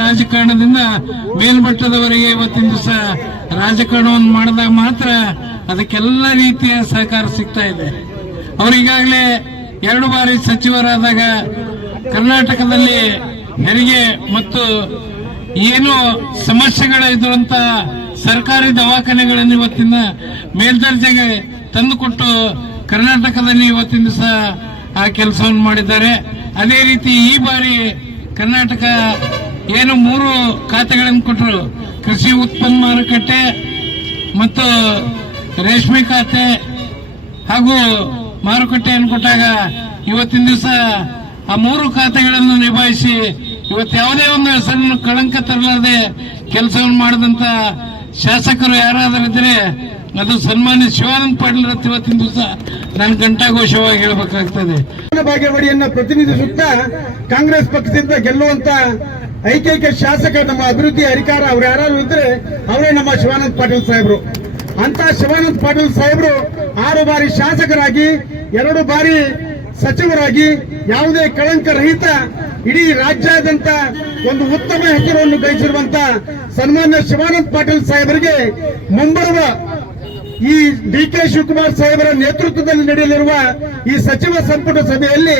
ರಾಜಕಾರಣದಿಂದ ಮೇಲ್ಮಟ್ಟದವರೆಗೆ ಇವತ್ತಿನ ದಿವಸ ರಾಜಕಾರಣವನ್ನು ಮಾಡಿದಾಗ ಮಾತ್ರ ಅದಕ್ಕೆಲ್ಲ ರೀತಿಯ ಸಹಕಾರ ಸಿಗ್ತಾ ಇದೆ. ಅವರು ಈಗಾಗಲೇ 2 ಬಾರಿ ಸಚಿವರಾದಾಗ ಕರ್ನಾಟಕದಲ್ಲಿ ಹೆರಿಗೆ ಮತ್ತು ಏನು ಸಮಸ್ಯೆಗಳಿರುವಂತ ಸರ್ಕಾರಿ ದವಾಖಾನೆಗಳನ್ನು ಇವತ್ತಿನ ಮೇಲ್ದರ್ಜೆಗೆ ತಂದುಕೊಟ್ಟು ಕರ್ನಾಟಕದಲ್ಲಿ ಇವತ್ತಿನ ದಿವಸ ಆ ಕೆಲಸವನ್ನು ಮಾಡಿದ್ದಾರೆ. ಅದೇ ರೀತಿ ಈ ಬಾರಿ ಕರ್ನಾಟಕ ಏನು 3 ಖಾತೆಗಳನ್ನು ಕೊಟ್ಟರು, ಕೃಷಿ ಉತ್ಪನ್ನ ಮಾರುಕಟ್ಟೆ ಮತ್ತು ರೇಷ್ಮೆ ಖಾತೆ ಹಾಗೂ ಮಾರುಕಟ್ಟೆಯನ್ನು ಕೊಟ್ಟಾಗ ಇವತ್ತಿನ ದಿವಸ ಆ 3 ಖಾತೆಗಳನ್ನು ನಿಭಾಯಿಸಿ ಇವತ್ತು ಯಾವುದೇ ಒಂದು ಹೆಸರನ್ನು ಕಳಂಕ ತರಲಾದೆ ಕೆಲಸವನ್ನು ಮಾಡಿದಂತ ಶಾಸಕರು ಯಾರಾದರೂ ಇದ್ರೆ ಅದು ಸನ್ಮಾನ್ಯ ಶಿವಾನಂದ ಪಾಟೀಲ್ ರಥ ಇವತ್ತಿನ ದಿವಸ ನಾನು ಘಂಟಾಘೋಷವಾಗಿ ಹೇಳಬೇಕಾಗ್ತದೆ. ಬಾಗೇವಾಡಿಯನ್ನ ಪ್ರತಿನಿಧಿಸುತ್ತಾ ಕಾಂಗ್ರೆಸ್ ಪಕ್ಷದಿಂದ ಗೆಲ್ಲುವಂತ ಐಕೈಕ ಶಾಸಕ ನಮ್ಮ ಅಭಿವೃದ್ಧಿ ಅಧಿಕಾರ ಅವ್ರು ಯಾರು ಇದ್ರೆ ಅವರೇ ನಮ್ಮ ಶಿವಾನಂದ ಪಾಟೀಲ್ ಸಾಹೇಬರು. ಅಂತ ಶಿವಾನಂದ ಪಾಟೀಲ್ ಸಾಹೇಬರು 6 ಬಾರಿ ಶಾಸಕರಾಗಿ 2 ಬಾರಿ ಸಚಿವರಾಗಿ ಯಾವುದೇ ಕಳಂಕ ರಹಿತ ಇಡೀ ರಾಜ್ಯಾದ್ಯಂತ ಒಂದು ಉತ್ತಮ ಹೆಸರನ್ನು ಗಳಿಸಿರುವಂತ ಸನ್ಮಾನ್ಯ ಶಿವಾನಂದ ಪಾಟೀಲ್ ಸಾಹೇಬರಿಗೆ ಮುಂಬರುವ ಈ ಡಿ.ಕೆ. ಶಿವಕುಮಾರ್ ಸಾಹೇಬರ ನೇತೃತ್ವದಲ್ಲಿ ನಡೆಯಲಿರುವ ಈ ಸಚಿವ ಸಂಪುಟ ಸಭೆಯಲ್ಲಿ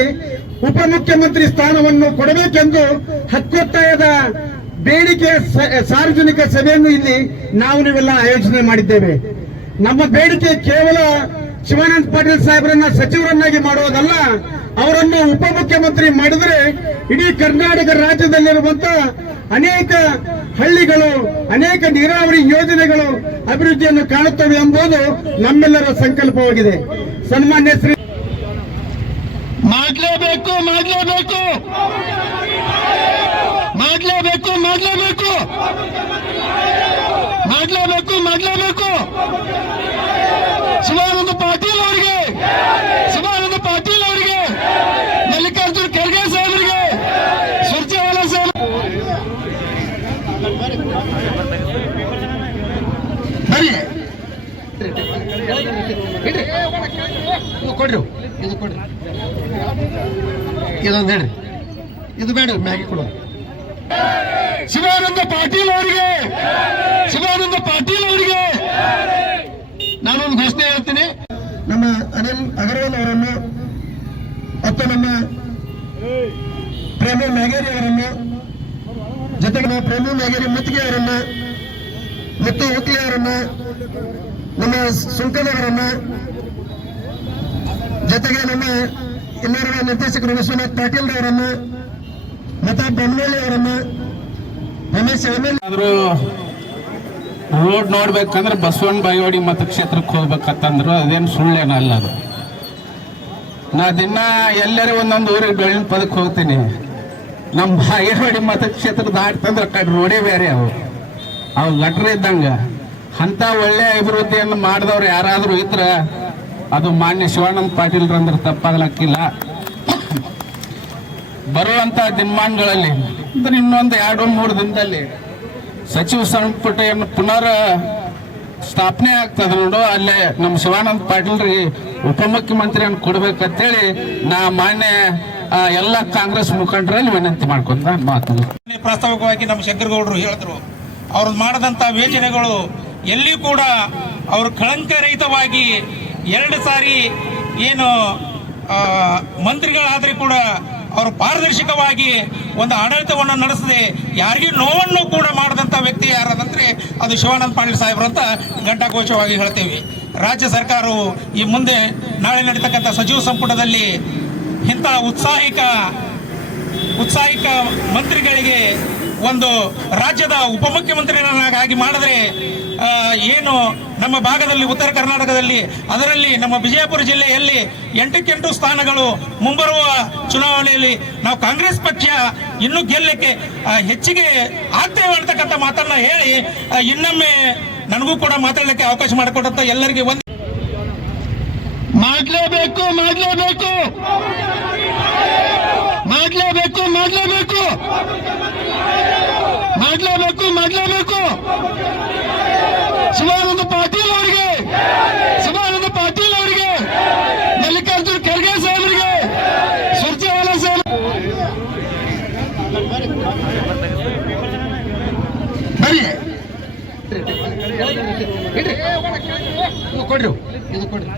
ಉಪಮುಖ್ಯಮಂತ್ರಿ ಸ್ಥಾನವನ್ನು ಕೊಡಬೇಕೆಂದು ಹಕ್ಕೊತ್ತಾಯದ ಬೇಡಿಕೆಯ ಸಾರ್ವಜನಿಕ ಸಭೆಯನ್ನು ಇಲ್ಲಿ ನೀವೆಲ್ಲ ಆಯೋಜನೆ ಮಾಡಿದ್ದೇವೆ. ನಮ್ಮ ಬೇಡಿಕೆ ಕೇವಲ ಶಿವಾನಂದ ಪಾಟೀಲ್ ಸಾಹೇಬರನ್ನ ಸಚಿವರನ್ನಾಗಿ ಮಾಡುವುದಲ್ಲ, ಅವರನ್ನು ಉಪಮುಖ್ಯಮಂತ್ರಿ ಮಾಡಿದರೆ ಇಡೀ ಕರ್ನಾಟಕ ರಾಜ್ಯದಲ್ಲಿರುವಂತ ಅನೇಕ ಹಳ್ಳಿಗಳು, ಅನೇಕ ನೀರಾವರಿ ಯೋಜನೆಗಳು ಅಭಿವೃದ್ಧಿಯನ್ನು ಕಾಣುತ್ತವೆ ಎಂಬುದು ನಮ್ಮೆಲ್ಲರ ಸಂಕಲ್ಪವಾಗಿದೆ. ಸನ್ಮಾನ್ಯ ಶ್ರೀ ಮಾಡಲೇಬೇಕು ಮಾಡಲೇಬೇಕು ಮಾಡಲೇಬೇಕು ಮಾಡಲೇಬೇಕು ಮಾಡಲೇಬೇಕು ಮಾಡಲೇಬೇಕು ಶಿವಾನಂದ ಪಾಟೀಲ್ ಅವರಿಗೆ, ಶಿವಾನಂದ ಪಾಟೀಲ್ ಅವರಿಗೆ, ಮಲ್ಲಿಕಾರ್ಜುನ ಖರ್ಗೆ ಸಾಹೇಬರಿಗೆ, ಸುರ್ಜೇವಾಲಾ ಸಾಹೇಬ್ ಕೊಡ್ರಿ, ಇದು ಕೊಡ್ರಿ, ಇದೊಂದು ಹೇಳಿ, ಇದು ಬೇಡ ಮ್ಯಾಗಿ ಕೊಡು. ಶಿವಾನಂದ ಪಾಟೀಲ್ ಅವರಿಗೆ, ಶಿವಾನಂದ ಪಾಟೀಲ್ ಅವರಿಗೆ ನಾನೊಂದು ಘೋಷಣೆ ಹೇಳ್ತೀನಿ. ನಮ್ಮ ಅನಿಲ್ ಅಗರ್ವಾಲ್ ಅವರನ್ನು ಮತ್ತು ನಮ್ಮ ಪ್ರೇಮ ಮ್ಯಾಗೇರಿ ಅವರನ್ನು, ಜೊತೆಗೆ ಪ್ರೇಮ ಮ್ಯಾಗೇರಿ ಮುತ್ತಿಗೆ ಅವರನ್ನ, ಮುತ್ತು ಹುಕ್ಲಿ ಅವರನ್ನ, ನಮ್ಮ ಸುಂಕದವರನ್ನ, ಜೊತೆಗೆ ನಮ್ಮ ಇನ್ನೋರ್ವ ನಿರ್ದೇಶಕರು ವಿಶ್ವನಾಥ್ ಪಾಟೀಲ್ ಅವರನ್ನ, ಮತ ಬೊಮ್ಮನಹಳ್ಳಿ ಅವರನ್ನ, ರಮೇಶ್ ಆದ್ರೂ ರೋಡ್ ನೋಡ್ಬೇಕಂದ್ರೆ ಬಸವಣ್ಣ ಬಾಗೇವಾಡಿ ಮತಕ್ಷೇತ್ರಕ್ಕೆ ಹೋಗ್ಬೇಕಂತಂದ್ರು ಅದೇನು ಸುಳ್ಳೇನಲ್ಲ. ಅದು ನಾ ದಿನ ಎಲ್ಲರೂ ಒಂದೊಂದು ಊರಿಗೆ ಡೊಳ್ಳಿನ ಪದಕ್ಕೆ ಹೋಗ್ತೀನಿ. ನಮ್ಮ ಬಾಗೇವಾಡಿ ಮತಕ್ಷೇತ್ರ ದಾಟ್ತಂದ್ರೆ ಕಡೆ ರೋಡೇ ಬೇರೆ ಅವು ಗಟ್ರ ಇದ್ದಂಗ. ಅಂತ ಒಳ್ಳೆ ಅಭಿವೃದ್ಧಿಯನ್ನು ಮಾಡಿದವ್ರು ಯಾರಾದ್ರೂ ಇದ್ರ ಅದು ಮಾನ್ಯ ಶಿವಾನಂದ ಪಾಟೀಲ್ರಂದ್ರೆ ತಪ್ಪಾಗ್ಲಕ್ಕಿಲ್ಲ. ಬರುವಂತ ದಿನಮಾನಗಳಲ್ಲಿ ಅಂದ್ರೆ ಇನ್ನೊಂದು 2-3 ದಿನದಲ್ಲಿ ಸಚಿವ ಸಂಪುಟವನ್ನು ಪುನರ್ ಸ್ಥಾಪನೆ ಆಗ್ತದೆ ನೋಡು. ಅಲ್ಲೇ ನಮ್ಮ ಶಿವಾನಂದ ಪಾಟೀಲ್ರಿಗೆ ಉಪಮುಖ್ಯಮಂತ್ರಿಯನ್ನು ಕೊಡ್ಬೇಕಂತೇಳಿ ನಾ ಮಾನ್ಯ ಎಲ್ಲ ಕಾಂಗ್ರೆಸ್ ಮುಖಂಡರಲ್ಲಿ ವಿನಂತಿ ಮಾಡ್ಕೊಂಡ ಮಾತು. ಪ್ರಾಸ್ತಾವಿಕವಾಗಿ ನಮ್ಮ ಶಂಕರಗೌಡರು ಹೇಳಿದ್ರು, ಅವ್ರು ಮಾಡದಂತ ಯೋಜನೆಗಳು ಎಲ್ಲಿ ಕೂಡ ಅವರು ಕಳಂಕರಹಿತವಾಗಿ 2 ಸಾರಿ ಏನು ಮಂತ್ರಿಗಳಾದ್ರೆ ಕೂಡ ಅವರು ಪಾರದರ್ಶಕವಾಗಿ ಒಂದು ಆಡಳಿತವನ್ನು ನಡೆಸದೆ ಯಾರಿಗೂ ನೋವನ್ನು ಕೂಡ ಮಾಡದಂತ ವ್ಯಕ್ತಿ ಯಾರಾದಂದ್ರೆ ಅದು ಶಿವಾನಂದ ಪಾಟೀಲ್ ಸಾಹೇಬ್ರು ಅಂತ ಘಂಟಾಘೋಷವಾಗಿ ಹೇಳ್ತೇವೆ. ರಾಜ್ಯ ಸರ್ಕಾರವು ಈ ಮುಂದೆ ನಾಳೆ ನಡೀತಕ್ಕಂಥ ಸಚಿವ ಸಂಪುಟದಲ್ಲಿ ಇಂಥ ಉತ್ಸಾಹಿಕ ಮಂತ್ರಿಗಳಿಗೆ ಒಂದು ರಾಜ್ಯದ ಉಪಮುಖ್ಯಮಂತ್ರಿಗಳಾಗಿ ಮಾಡಿದ್ರೆ ಏನು ನಮ್ಮ ಭಾಗದಲ್ಲಿ ಉತ್ತರ ಕರ್ನಾಟಕದಲ್ಲಿ ಅದರಲ್ಲಿ ನಮ್ಮ ವಿಜಯಪುರ ಜಿಲ್ಲೆಯಲ್ಲಿ 8ಕ್ಕೆ 8 ಸ್ಥಾನಗಳು ಮುಂಬರುವ ಚುನಾವಣೆಯಲ್ಲಿ ನಾವು ಕಾಂಗ್ರೆಸ್ ಪಕ್ಷ ಇನ್ನೂ ಗೆಲ್ಲಕ್ಕೆ ಹೆಚ್ಚಿಗೆ ಆಗ್ತೇವೆ ಅಂತಕ್ಕಂಥ ಮಾತನ್ನ ಹೇಳಿ ಇನ್ನೊಮ್ಮೆ ನನಗೂ ಕೂಡ ಮಾತಾಡಲಿಕ್ಕೆ ಅವಕಾಶ ಮಾಡಿಕೊಟ್ಟಂತ ಎಲ್ಲರಿಗೆ ಒಂದು ಮಾಡಲೇಬೇಕು ಮಾಡಲೇಬೇಕು ಮಾಡಲೇಬೇಕು ಮಾಡಲೇಬೇಕು ಮಾಡಲೇಬೇಕು ಮಾಡಲೇಬೇಕು ಶಿವಾನಂದ ಪಾಟೀಲ್ ಅವರಿಗೆ, ಶಿವಾನಂದ ಪಾಟೀಲ್ ಅವರಿಗೆ, ಮಲ್ಲಿಕಾರ್ಜುನ ಖರ್ಗೆ ಸಾಹೇಬರಿಗೆ, ಸುರ್ಜೇವಾಲಾ ಸಾಹೇಬ್ ಕೊಡ್ರಿ ಇದು ಕೊಡ್ರಿ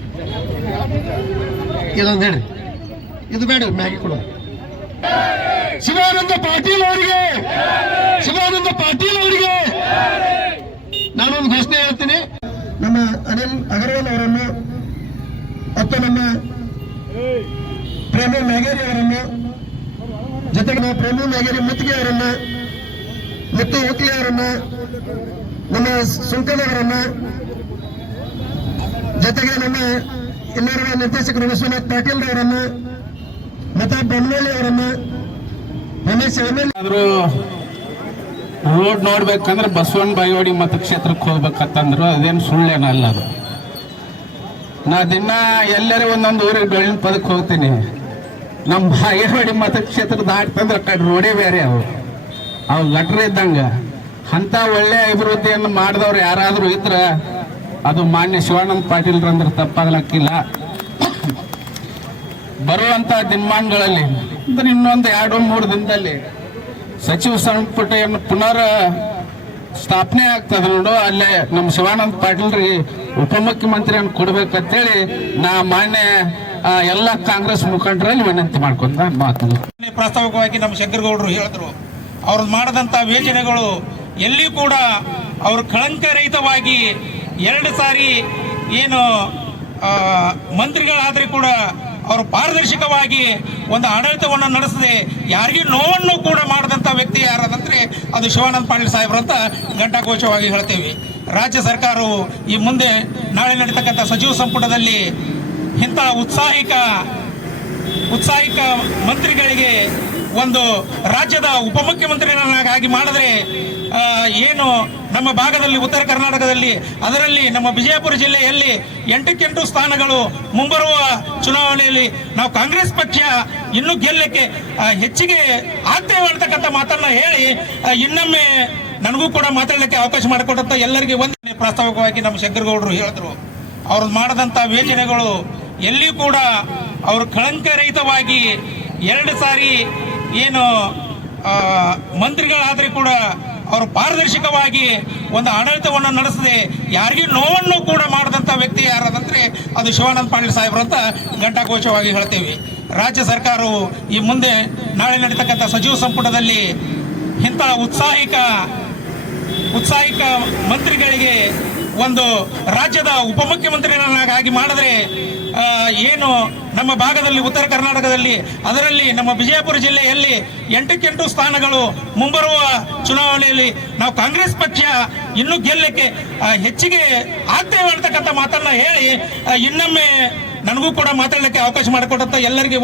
ಇದೊಂದು ಹೇಳಿ ಇದು ಬೇಡ ಮ್ಯಾಗಿ ಕೊಡು ಶಿವಾನಂದ ಪಾಟೀಲ್ ಅವರಿಗೆ ಶಿವಾನಂದ ಪಾಟೀಲ್ ಅವರಿಗೆ ನಾನೊಂದು ಘೋಷಣೆ ಹೇಳ್ತೀನಿ. ನಮ್ಮ ಅನಿಲ್ ಅಗರ್ವಾಲ್ ಅವರನ್ನು ಮತ್ತು ನಮ್ಮ ಪ್ರೇಮ ಮ್ಯಾಗೇರಿ ಅವರನ್ನು ಜೊತೆಗೆ ಪ್ರೇಮ ಮ್ಯಾಗೇರಿ ಮುತ್ತಿಗೆ ಅವರನ್ನ ಮತ್ತು ಹುಕ್ಲಿ ಅವರನ್ನ ನಮ್ಮ ಸುಂಕದವರನ್ನ ಜೊತೆಗೆ ನಮ್ಮ ಇನ್ನೋರ್ವ ನಿರ್ದೇಶಕರು ವಿಶ್ವನಾಥ್ ಪಾಟೀಲ್ ಅವರನ್ನ ಮತ್ತೆ ಬೊಮ್ಮನಹಳ್ಳಿ ಅವರನ್ನ ರಮೇಶ್ ಆದ್ರೂ ರೋಡ್ ನೋಡ್ಬೇಕಂದ್ರೆ ಬಸವಣ್ಣ ಬಾಗೇವಾಡಿ ಮತಕ್ಷೇತ್ರಕ್ಕೆ ಹೋಗ್ಬೇಕಂತಂದ್ರು ಅದೇನು ಸುಳ್ಳೇನಲ್ಲ ಅದು. ನಾ ದಿನ ಎಲ್ಲರೂ ಒಂದೊಂದು ಊರಿಗೆ ಡೊಳ್ಳಿನ ಪದಕ್ಕೆ ಹೋಗ್ತೀನಿ. ನಮ್ಮ ಬಾಗೇವಾಡಿ ಮತಕ್ಷೇತ್ರ ದಾಟ್ತಂದ್ರೆ ಕಡೆ ರೋಡೇ ಬೇರೆ ಅವು ಗಟ್ರ ಇದ್ದಂಗ. ಅಂತ ಒಳ್ಳೆ ಅಭಿವೃದ್ಧಿಯನ್ನು ಮಾಡಿದವ್ರು ಯಾರಾದರೂ ಇದ್ರ ಅದು ಮಾನ್ಯ ಶಿವಾನಂದ ಪಾಟೀಲ್ರಂದ್ರೆ ತಪ್ಪಾಗ್ಲಕ್ಕಿಲ್ಲ. ಬರುವಂತ ದಿನಮಾನಗಳಲ್ಲಿ ಅಂದ್ರೆ ಇನ್ನೊಂದು 2-3 ದಿನದಲ್ಲಿ ಸಚಿವ ಸಂಪುಟವನ್ನು ಪುನರ್ ಸ್ಥಾಪನೆ ಆಗ್ತದೆ ನೋಡು. ಅಲ್ಲೇ ನಮ್ಮ ಶಿವಾನಂದ ಪಾಟೀಲ್ರಿಗೆ ಉಪಮುಖ್ಯಮಂತ್ರಿಯನ್ನು ಕೊಡ್ಬೇಕಂತೇಳಿ ನಾ ಮಾನ್ಯ ಎಲ್ಲ ಕಾಂಗ್ರೆಸ್ ಮುಖಂಡರಲ್ಲಿ ವಿನಂತಿ ಮಾಡ್ಕೊಂಡ ಮಾತು. ಪ್ರಾಸ್ತಾವಿಕವಾಗಿ ನಮ್ಮ ಶಂಕರಗೌಡರು ಹೇಳಿದ್ರು, ಅವ್ರು ಮಾಡದಂತ ಯೋಜನೆಗಳು ಎಲ್ಲಿ ಕೂಡ ಅವರು ಕಳಂಕರಹಿತವಾಗಿ 2 ಸಾರಿ ಏನು ಮಂತ್ರಿಗಳಾದ್ರೆ ಕೂಡ ಅವರು ಪಾರದರ್ಶಕವಾಗಿ ಒಂದು ಆಡಳಿತವನ್ನು ನಡೆಸದೆ ಯಾರಿಗೂ ನೋವನ್ನು ಕೂಡ ಮಾಡದಂತ ವ್ಯಕ್ತಿ ಯಾರಾದಂದ್ರೆ ಅದು ಶಿವಾನಂದ ಪಾಟೀಲ್ ಸಾಹೇಬ್ರು ಅಂತ ಘಂಟಾಘೋಷವಾಗಿ ಹೇಳ್ತೇವೆ. ರಾಜ್ಯ ಸರ್ಕಾರವು ಈ ಮುಂದೆ ನಾಳೆ ನಡೀತಕ್ಕಂಥ ಸಚಿವ ಸಂಪುಟದಲ್ಲಿ ಇಂಥ ಉತ್ಸಾಹಿಕ ಮಂತ್ರಿಗಳಿಗೆ ಒಂದು ರಾಜ್ಯದ ಉಪಮುಖ್ಯಮಂತ್ರಿಯನ್ನಾಗಿ ಮಾಡಿದ್ರೆ ಏನು ನಮ್ಮ ಭಾಗದಲ್ಲಿ ಉತ್ತರ ಕರ್ನಾಟಕದಲ್ಲಿ ಅದರಲ್ಲಿ ನಮ್ಮ ವಿಜಯಪುರ ಜಿಲ್ಲೆಯಲ್ಲಿ 8ಕ್ಕೆ8 ಸ್ಥಾನಗಳು ಮುಂಬರುವ ಚುನಾವಣೆಯಲ್ಲಿ ನಾವು ಕಾಂಗ್ರೆಸ್ ಪಕ್ಷ ಇನ್ನೂ ಗೆಲ್ಲಕ್ಕೆ ಹೆಚ್ಚಿಗೆ ಆಗ್ತೇವೆ ಅಂತಕ್ಕಂಥ ಮಾತನ್ನ ಹೇಳಿ ಇನ್ನೊಮ್ಮೆ ನನಗೂ ಕೂಡ ಮಾತಾಡಲಿಕ್ಕೆ ಅವಕಾಶ ಮಾಡಿಕೊಟ್ಟಂತ ಎಲ್ಲರಿಗೆ ಒಂದೇ ಪ್ರಾಸ್ತಾವಿಕವಾಗಿ ನಮ್ಮ ಶಂಕರಗೌಡರು ಹೇಳಿದ್ರು, ಅವ್ರು ಮಾಡದಂತ ಯೋಜನೆಗಳು ಎಲ್ಲಿ ಕೂಡ ಅವರು ಕಳಂಕರಹಿತವಾಗಿ 2 ಸಾರಿ ಏನು ಮಂತ್ರಿಗಳಾದ್ರೆ ಕೂಡ ಅವರು ಪಾರದರ್ಶಕವಾಗಿ ಒಂದು ಆಡಳಿತವನ್ನು ನಡೆಸದೆ ಯಾರಿಗೂ ನೋವನ್ನು ಕೂಡ ಮಾಡದಂತ ವ್ಯಕ್ತಿ ಯಾರಾದಂದ್ರೆ ಅದು ಶಿವಾನಂದ ಪಾಟೀಲ್ ಸಾಹೇಬ್ರು ಅಂತ ಘಂಟಾಘೋಷವಾಗಿ ಹೇಳ್ತೇವೆ. ರಾಜ್ಯ ಸರ್ಕಾರವು ಈ ಮುಂದೆ ನಾಳೆ ನಡೀತಕ್ಕಂಥ ಸಚಿವ ಸಂಪುಟದಲ್ಲಿ ಇಂಥ ಉತ್ಸಾಹಿಕ ಮಂತ್ರಿಗಳಿಗೆ ಒಂದು ರಾಜ್ಯದ ಉಪಮುಖ್ಯಮಂತ್ರಿಯನ್ನಾಗಿ ಮಾಡಿದ್ರೆ ಏನು ನಮ್ಮ ಭಾಗದಲ್ಲಿ ಉತ್ತರ ಕರ್ನಾಟಕದಲ್ಲಿ ಅದರಲ್ಲಿ ನಮ್ಮ ವಿಜಯಪುರ ಜಿಲ್ಲೆಯಲ್ಲಿ 8ಕ್ಕೆ8 ಸ್ಥಾನಗಳು ಮುಂಬರುವ ಚುನಾವಣೆಯಲ್ಲಿ ನಾವು ಕಾಂಗ್ರೆಸ್ ಪಕ್ಷ ಇನ್ನೂ ಗೆಲ್ಲಕ್ಕೆ ಹೆಚ್ಚಿಗೆ ಆಗ್ತೇವೆ ಅಂತಕ್ಕಂಥ ಮಾತನ್ನ ಹೇಳಿ ಇನ್ನೊಮ್ಮೆ ನನಗೂ ಕೂಡ ಮಾತಾಡಲಿಕ್ಕೆ ಅವಕಾಶ ಮಾಡಿಕೊಟ್ಟಂತ ಎಲ್ಲರಿಗೆ